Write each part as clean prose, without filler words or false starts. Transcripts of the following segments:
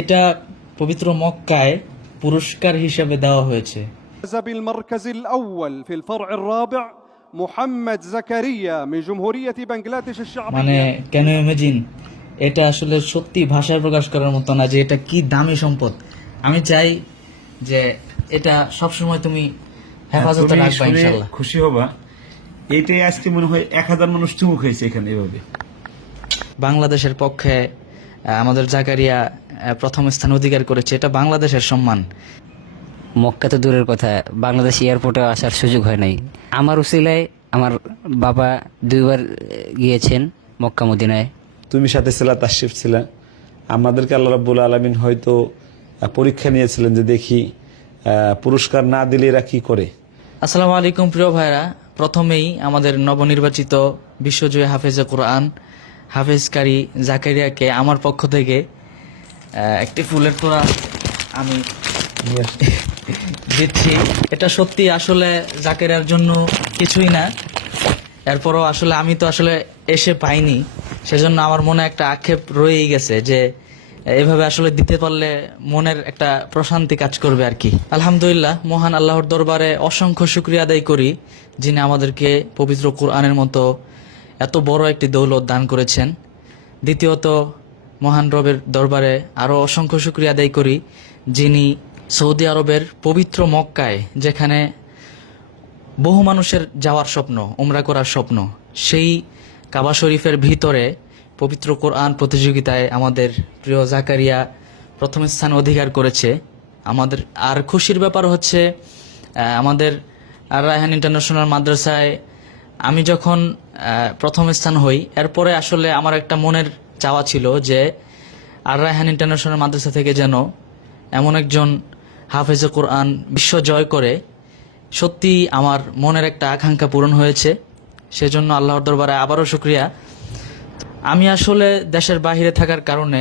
এটা পবিত্র মক্কায় পুরস্কার হিসেবে দেওয়া হয়েছে। بالمركز الأول في الفرع الرابع محمد زكريا من جمهورية بنغلاديش মানে الشعبية। ক্যান ইউ ইমাজিন, এটা আসলে সত্যি ভাষায় প্রকাশ করার মতো না যে এটা কি দামি সম্পদ। আমি চাই যে এটা সবসময় তুমি হেফাজতে তুমি রাখবা শুনে ইনশাআল্লাহ। খুশি হবা। এইটাই আজকে মনে হয় 1000 মানুষ চুমুক হয়েছে এখানে এভাবে। বাংলাদেশের পক্ষে আমাদের জাকারিয়া প্রথম স্থান অধিকার করেছে, এটা বাংলাদেশের সম্মান। মক্কা তো দূরের কথা, বাংলাদেশ এয়ারপোর্টে আসার সুযোগ হয় নাই। আমার উসিলায় আমার বাবা 2বার গিয়েছেন মক্কা মদিনায়। তুমি সাথে ছিলা, তাশরিফ ছিলা। আমাদেরকে আল্লাহ রাব্বুল আলামিন হয়তো পরীক্ষা নিয়েছিলেন যে দেখি পুরস্কার না দিলে এরা কি করে। আসসালামু আলাইকুম প্রিয় ভাইরা, প্রথমেই আমাদের নবনির্বাচিত বিশ্বজয়ী হাফেজে কোরআন হাফেজকারী জাকারিয়াকে আমার পক্ষ থেকে একটি ফুলের তোড়া আমি দিচ্ছি। এটা সত্যি আসলে জাকারিয়ার জন্য কিছুই না, এরপরও আসলে আমি তো আসলে এসে পাইনি, সেজন্য আমার মনে একটা আক্ষেপ রয়েই গেছে যে এভাবে আসলে দিতে পারলে মনের একটা প্রশান্তি কাজ করবে আর কি। আলহামদুলিল্লাহ, মহান আল্লাহর দরবারে অসংখ্য শুকরিয়া আদায় করি যিনি আমাদেরকে পবিত্র কোরআনের মতো এত বড় একটি দৌলত দান করেছেন। দ্বিতীয়ত, মহান রবের দরবারে আরও অসংখ্য শুকরিয়া আদায় করি যিনি সৌদি আরবের পবিত্র মক্কায়, যেখানে বহু মানুষের যাওয়ার স্বপ্ন, উমরা করার স্বপ্ন, সেই কাবা শরীফের ভিতরে পবিত্র কোরআন প্রতিযোগিতায় আমাদের প্রিয় জাকারিয়া প্রথম স্থান অধিকার করেছে। আমাদের আর খুশির ব্যাপার হচ্ছে আমাদের আর রায়হান ইন্টারন্যাশনাল মাদ্রাসায় আমি যখন প্রথম স্থান হই, এরপরে আসলে আমার একটা মনের চাওয়া ছিল যে আর রায়হান ইন্টারন্যাশনাল মাদ্রাসা থেকে যেন এমন একজন হাফেজে কোরআন বিশ্ব জয় করে। সত্যি আমার মনের একটা আকাঙ্ক্ষা পূরণ হয়েছে, সেজন্য আল্লাহর দরবারে আবারও শুকরিয়া। আমি আসলে দেশের বাইরে থাকার কারণে,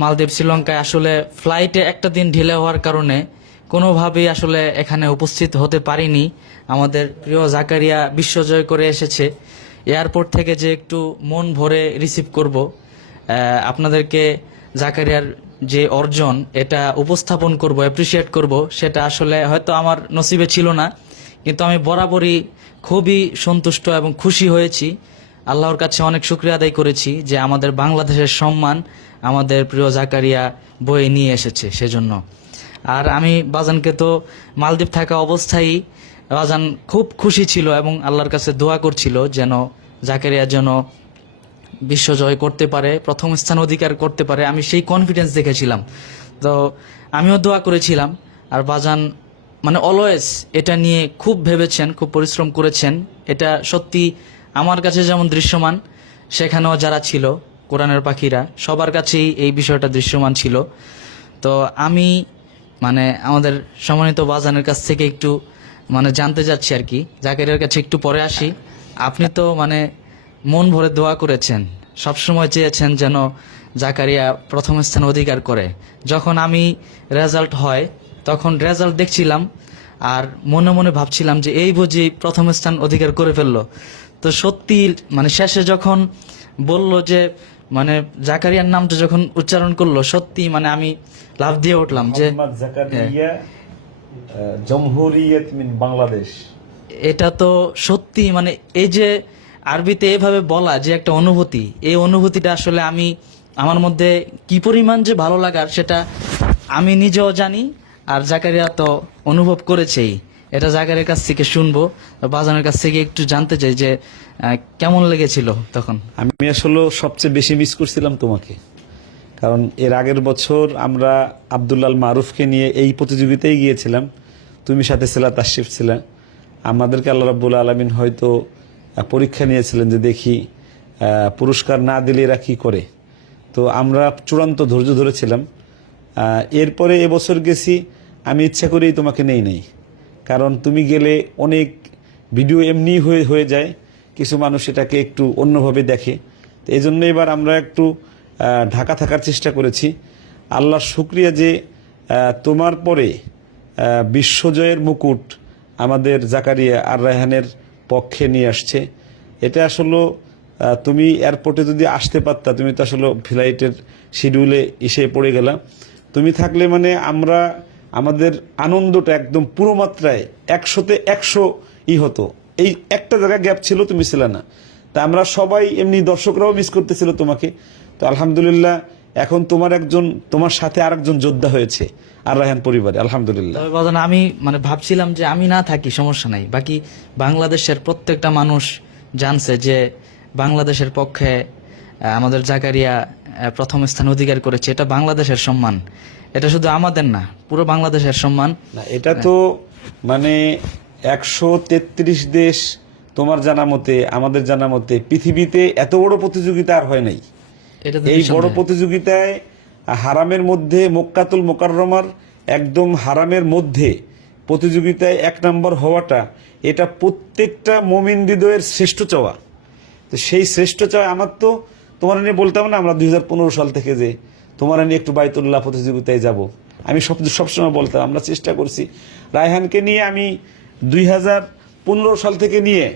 মালদ্বীপ শ্রীলঙ্কায় আসলে ফ্লাইটে একটা দিন ঢিলে হওয়ার কারণে কোনোভাবেই আসলে এখানে উপস্থিত হতে পারিনি। আমাদের প্রিয় জাকারিয়া বিশ্বজয় করে এসেছে, এয়ারপোর্ট থেকে যে একটু মন ভরে রিসিভ করব, আপনাদেরকে জাকারিয়ার যে অর্জন এটা উপস্থাপন করব, অ্যাপ্রিসিয়েট করব, সেটা আসলে হয়তো আমার নসিবে ছিল না, কিন্তু আমি বরাবরই খুবই সন্তুষ্ট এবং খুশি হয়েছি। আল্লাহর কাছে অনেক শুকরিয়া আদায় করেছি যে আমাদের বাংলাদেশের সম্মান আমাদের প্রিয় জাকারিয়া বয়ে নিয়ে এসেছে সেজন্য। আর আমি বাজানকে তো মালদ্বীপ থাকা অবস্থায় বাজান খুব খুশি ছিল এবং আল্লাহর কাছে দোয়া করছিল যেন জাকারিয়া যেন বিশ্বজয় করতে পারে, প্রথম স্থান অধিকার করতে পারে। আমি সেই কনফিডেন্স দেখেছিলাম, তো আমিও দোয়া করেছিলাম। আর বাজান মানে অলওয়েজ এটা নিয়ে খুব ভেবেছেন, খুব পরিশ্রম করেছেন। এটা সত্যি আমার কাছে যেমন দৃশ্যমান, সেখানেও যারা ছিল কোরআনের পাখিরা সবার কাছেই এই বিষয়টা দৃশ্যমান ছিল। তো আমি মানে আমাদের সম্মানিত বাজানের কাছ থেকে একটু মানে জানতে যাচ্ছি আর কি, জাকারিয়ার কাছে একটু পরে আসি। আপনি তো মানে মন ভরে দোয়া করেছেন, সবসময় চেয়েছেন যেন জাকারিয়া প্রথম স্থান অধিকার করে। যখন আমি রেজাল্ট হয় তখন রেজাল্ট দেখছিলাম আর মনে মনে ভাবছিলাম যে এই বুঝি প্রথম স্থান অধিকার করে ফেললো। তো সত্যি মানে শেষে যখন বলল যে মানে জাকারিয়ার নামটা যখন উচ্চারণ করলো, সত্যি মানে আমি লাফ দিয়ে উঠলাম যে মোহাম্মদ জাকারিয়া জমহুরিয়ত মিন বাংলাদেশ। এটা তো সত্যি মানে এই যে আরবিতে এভাবে বলা যে একটা অনুভূতি, এই অনুভূতিটা আসলে আমি আমার মধ্যে কি পরিমাণ যে ভালো লাগার সেটা আমি নিজেও জানি, আর জাকারিয়া তো অনুভব করেছেই। এটা জাকারিয়ার কাছ থেকে শুনবো, বাজানের কাছ থেকে একটু জানতে চাই যে কেমন লেগেছিল তখন। আমি আসলে সবচেয়ে বেশি মিস করছিলাম তোমাকে, কারণ এর আগের বছর আমরা আব্দুল্লাল মারুফকে নিয়ে এই প্রতিযোগিতায় গিয়েছিলাম। তুমি সাথে ছিলা, তাশরিফ ছিলা। আমাদেরকে আল্লাহ রাব্বুল আলামিন হয়তো পরীক্ষা নিয়েছিলেন যে দেখি পুরস্কার না দিলে এরা কি করে। তো আমরা চূড়ান্ত ধৈর্য ধরেছিলাম। এরপরে এবছর গেছি, আমি ইচ্ছা করেই তোমাকে নেই নাই, কারণ তুমি গেলে অনেক ভিডিও এমনি হয়ে যায়, কিছু মানুষ এটাকে একটু অন্যভাবে দেখে। তো এই জন্য এবার আমরা একটু ঢাকা থাকার চেষ্টা করেছি। আল্লাহর শুকরিয়া যে তোমার পরে বিশ্বজয়ের মুকুট আমাদের জাকারিয়া আর রায়হানের পক্ষে নিয়ে আসছে। এটা আসলে তুমি এয়ারপোর্টে যদি আসতে পারতা, তুমি তো আসলে ফ্লাইটের শিডিউলে এসে পড়ে গেলা। তুমি থাকলে মানে আমরা আমাদের আনন্দটা একদম পুরো মাত্রায় 100-তে 100 হতো। এই একটা জায়গায় গ্যাপ ছিল, তুমি ছিলে না। তা আমরা সবাই এমনি দর্শকরাও মিস করতেছিল তোমাকে। তো আলহামদুলিল্লাহ এখন তোমার সাথে আরেকজন যোদ্ধা হয়েছে আর রায়হান পরিবারে, আলহামদুলিল্লাহ। তবে বাজান আমি মানে ভাবছিলাম যে আমি না থাকি সমস্যা নাই, বাকি বাংলাদেশের প্রত্যেকটা মানুষ জানছে যে বাংলাদেশের পক্ষে আমাদের জাকারিয়া প্রথম স্থান অধিকার করেছে। এটা বাংলাদেশের সম্মান, এটা শুধু আমাদের না, পুরো বাংলাদেশের সম্মান। না, এটা তো মানে 133 দেশ, তোমার জানা মতে আমাদের জানা মতে পৃথিবীতে এত বড় প্রতিযোগিতা আর হয় নাই। এটা তো এই বড় নিঃসন্দেহে। প্রতিযোগিতায় হারামের মধ্যে, মক্কাতুল মোকাররমার একদম হারামের মধ্যে প্রতিযোগিতায় 1 নম্বর হওয়াটা, এটা প্রত্যেকটা মুমিন হৃদয়ের শ্রেষ্ঠ চাওয়া। তো সেই শ্রেষ্ঠ চাওয়া আমার তো তোমার নিয়ে বলতাম না, আমরা 2015 সাল থেকে যে তোমার নিয়ে একটু বাইতুল্লাহ প্রতিযোগিতায় যাব, আমি সবসময় বলতাম আমরা চেষ্টা করছি। রায়হানকে নিয়ে আমি 2015 সাল থেকে নিয়ে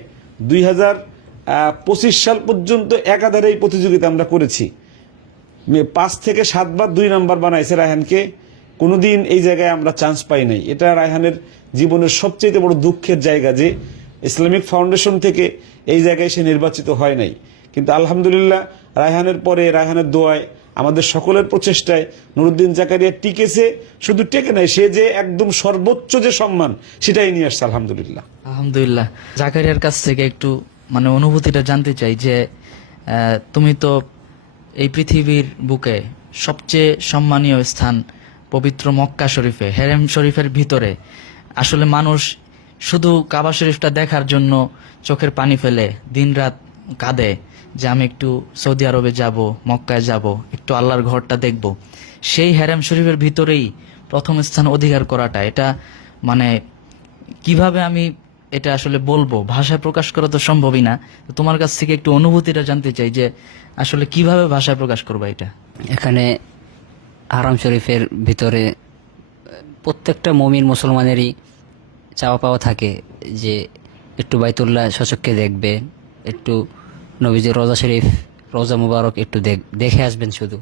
2025 সাল পর্যন্ত একাধারে এই প্রতিযোগিতা আমরা করেছি। 5 থেকে 7 বার 2 নাম্বার বানাইছে রায়হানকে, কোনোদিন এই জায়গায় আমরা চান্স পাই নাই। এটা রায়হানের জীবনের সবচেয়ে বড় দুঃখের জায়গা যে ইসলামিক ফাউন্ডেশন থেকে এই জায়গায় সে নির্বাচিত হয় নাই। কিন্তু আলহামদুলিল্লাহ রায়হানের পরে, রায়হানের দোয়ায়, আমাদের সকলের প্রচেষ্টায় নুরুদ্দিন জাকারিয়া টিকেছে। শুধু টেকে নাই, সে যে একদম সর্বোচ্চ যে সম্মান সেটাই নিয়ে আসছে আলহামদুলিল্লাহ। আলহামদুলিল্লাহ। জাকারিয়ার কাছ থেকে একটু মানে অনুভূতিটা জানতে চাই যে তুমি তো এই পৃথিবীর বুকে সবচেয়ে সম্মানীয় স্থান পবিত্র মক্কা শরীফে, হেরেম শরীফের ভিতরে আসলে মানুষ শুধু কাবা শরীফটা দেখার জন্য চোখের পানি ফেলে দিনরাত কাঁদে যে আমি একটু সৌদি আরবে যাব, মক্কায় যাব, একটু আল্লাহর ঘরটা দেখব। সেই হেরেম শরীফের ভিতরেই প্রথম স্থান অধিকার করাটা, এটা মানে কিভাবে আমি এটা আসলে বলবো, ভাষায় প্রকাশ করা তো সম্ভবই না। তো তোমার কাছ থেকে একটু অনুভূতিটা জানতে চাই যে আসলে কিভাবে ভাষায় প্রকাশ করবা এটা। এখানে হারাম শরীফের ভিতরে প্রত্যেকটা মুমিন মুসলমানেরই চাওয়া পাওয়া থাকে যে একটু বাইতুল্লাহ সচক্ষে দেখবে, একটু নবীজির রোজা শরীফ, রোজা মুবারক একটু দেখে আসবেন। শুধু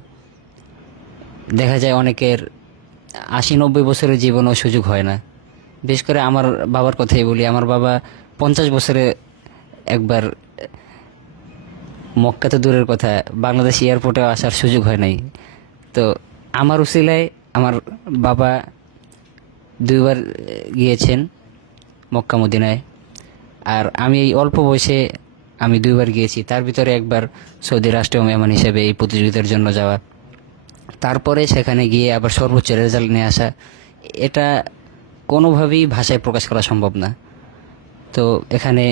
দেখা যায় অনেকের 80-90 বছরের জীবনও সুযোগ হয় না। বিশেষ করে আমার বাবার কথাই বলি, আমার বাবা 50 বছরে একবার, মক্কা তো দূরের কথা, বাংলাদেশ এয়ারপোর্টেও আসার সুযোগ হয় নাই। তো আমার উসিলায় আমার বাবা 2 বার গিয়েছেন মক্কা মদিনায়, আর আমি এই অল্প বয়সে আমি 2 বার গিয়েছি। তার ভিতরে একবার সৌদি রাষ্ট্রীয় মেহমান হিসেবে এই প্রতিযোগিতার জন্য যাওয়া, তারপরে সেখানে গিয়ে আবার সর্বোচ্চ রেজাল্ট নিয়ে আসা, এটা কোনোভাবেই ভাষায় প্রকাশ করা সম্ভব না। তো এখানে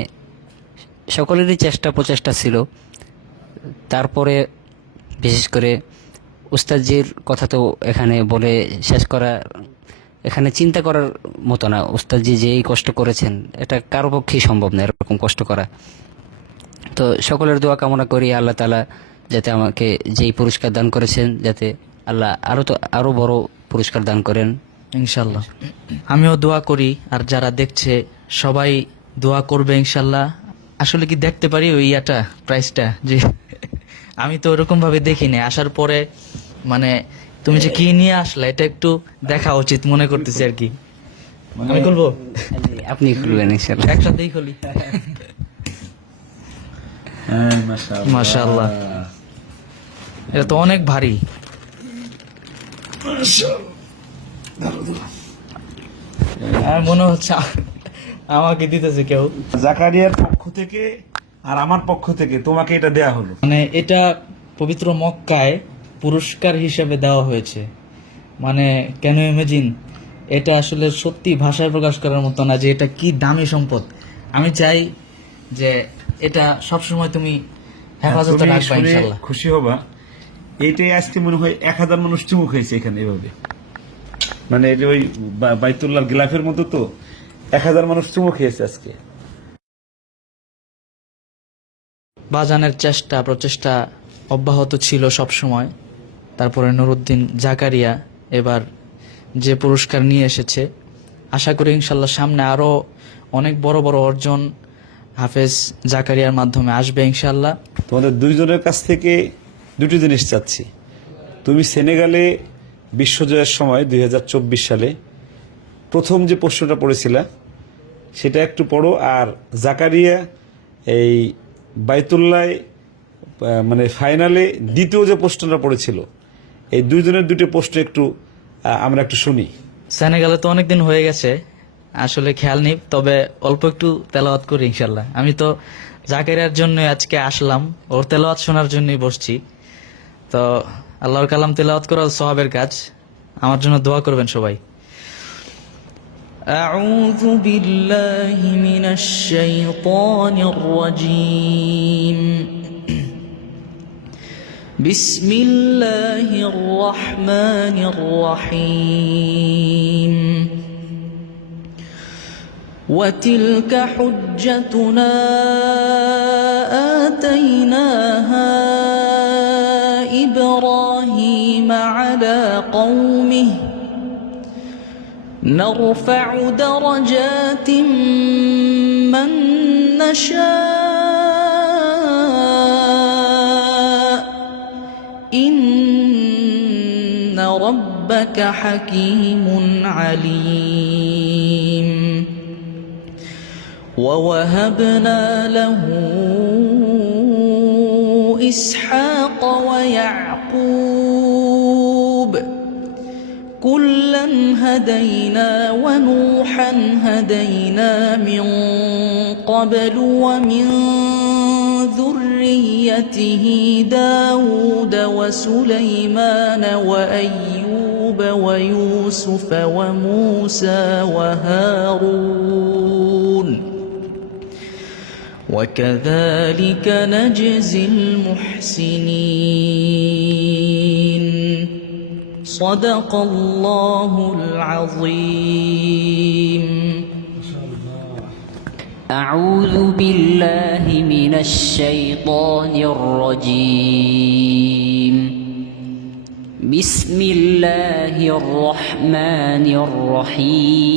সকলেরই প্রচেষ্টা ছিল। তারপরে বিশেষ করে উস্তাদজির কথা তো এখানে বলে শেষ করা, এখানে চিন্তা করার মতো না। উস্তাদজি যেই কষ্ট করেছেন এটা কারো পক্ষেই সম্ভব না এরকম কষ্ট করা। তো সকলের দোয়া কামনা করি আল্লাহ তাআলা যাতে আমাকে যেই পুরস্কার দান করেছেন, যাতে আল্লাহ আরো বড় পুরস্কার দান করেন ইনশাল্লাহ। আমিও দোয়া করি, আর যারা দেখছে সবাই দোয়া করবে ইনশাল্লাহ। আসলে কি দেখতে পারি ওই প্রাইসটা? যে আমি তো ওরকম ভাবে দেখিনি, আসার পরে মানে তুমি যে কি নিয়ে আসলে এটা একটু দেখা উচিত মনে করতেছি আর কি। আমি খুলবো? আপনি খুলবেন ইনশাআল্লাহ, একসাথেই খুলি। মাশাআল্লাহ, এটা তো অনেক ভারী। আর মনে হচ্ছে আমাকে দিতেছে কেউ। জাকারিয়ার পক্ষ থেকে আর আমার পক্ষ থেকে তোমাকে এটা দেয়া হলো। মানে এটা পবিত্র মক্কায় পুরস্কার হিসেবে দেওয়া হয়েছে। মানে কেন ইমাজিন, এটা আসলে সত্যি ভাষায় প্রকাশ করার মতো না যে এটা কি দামি সম্পদ। আমি চাই যে এটা সবসময় তুমি হেফাজতে রাখবা ইনশাআল্লাহ। খুশি হবা, এইটাই আজকে মনে হয় 1000 মানুষ চুমুক হয়েছে এখানে এভাবে। মানে এটা ওই বাইতুল্লাহর গিলাফের মতো তো 1000 মানুষ চুমুক খেয়েছে আজকে। বাজানের প্রচেষ্টা অব্যাহত ছিল সব সময়। তারপরে নুরুদ্দিন জাকারিয়া এবার যে পুরস্কার নিয়ে এসেছে, আশা করি ইনশাল্লাহ সামনে আরো অনেক বড় বড় অর্জন হাফেজ জাকারিয়ার মাধ্যমে আসবে ইনশাল্লাহ। তোমাদের দুইজনের কাছ থেকে দুটি জিনিস চাচ্ছি। তুমি সেনেগালে বিশ্বজয়ের সময় 2024 সালে প্রথম যে প্রশ্নটা পড়েছিলা সেটা একটু পড়ো, আর জাকারিয়া এই বাইতুল্লায় মানে ফাইনালে দ্বিতীয় যে প্রশ্নটা পড়েছিল, এই দুইজনের দুটি প্রশ্ন একটু আমরা একটু শুনি। সেনেগালে তো অনেকদিন হয়ে গেছে, আসলে খেয়াল নেই, তবে অল্প একটু তেলাওয়াত করি ইনশাল্লাহ। আমি তো জাকারিয়ার জন্য আজকে আসলাম, ওর তেলাওয়াত শোনার জন্যই বসছি। তো আল্লাহর কালাম তেলাওয়াত করা সওয়াবের কাজ, আমার জন্য দোয়া করবেন সবাই। أعوذ بالله من الشيطان الرجيم بسم الله الرحمن الرحيم وتلك حجتنا آتيناها إبراهيم على قومه نرفع درجات من نشاء إن ربك حكيم عليم ووهبنا له إسحاق ويعقوب كلا هدينا ونوحا هدينا من قبل ومن ذريته داود وسليمان وأيوب ويوسف وموسى وهارون وكذلك نجزي المحسنين صدق الله العظيم. أعوذ بالله من الشيطان الرجيم. بسم الله الرحمن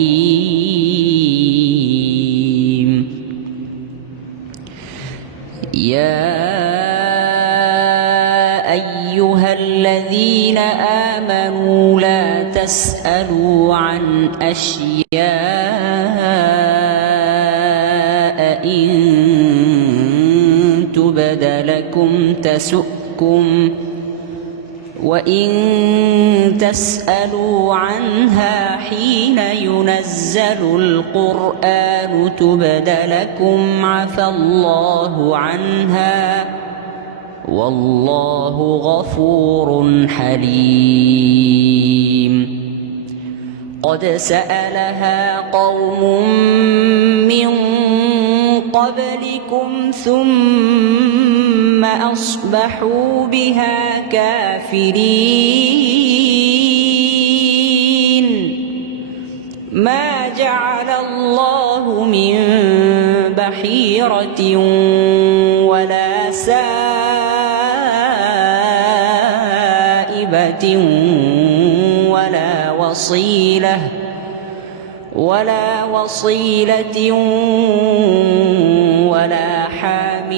الرحيم. يا أيها الذين آمنوا لا تسألوا عن أشياء إن تبد لكم تسؤكم وإن تسألوا عنها حين ينزل القرآن تبد لكم عفى الله عنها والله غفور حليم. قد سألها قوم من قبلكم ثم أصبحوا بها كافرين. ما جعل الله من بحيرة ولا سائبة ولا وصيلة ولا حام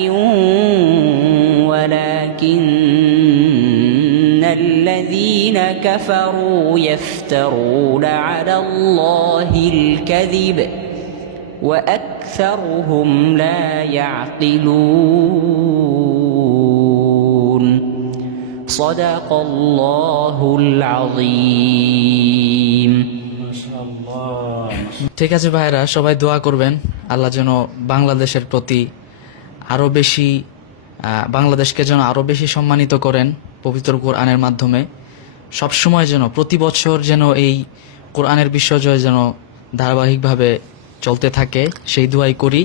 ولكن الذين كفروا يفترون على الله الكذب وأكثرهم لا يعقلون. صدق الله العظيم. ঠিক আছে ভাইরা, সবাই দোয়া করবেন আল্লাহ যেন বাংলাদেশের প্রতি আরো বেশি বাংলাদেশকে যেন আরো বেশি সম্মানিত করেন পবিত্র কোরআনের মাধ্যমে। সবসময় যেন প্রতি বছর যেন এই কোরআনের বিশ্বজয় যেন ধারাবাহিকভাবে চলতে থাকে, সেই দোয়াই করি।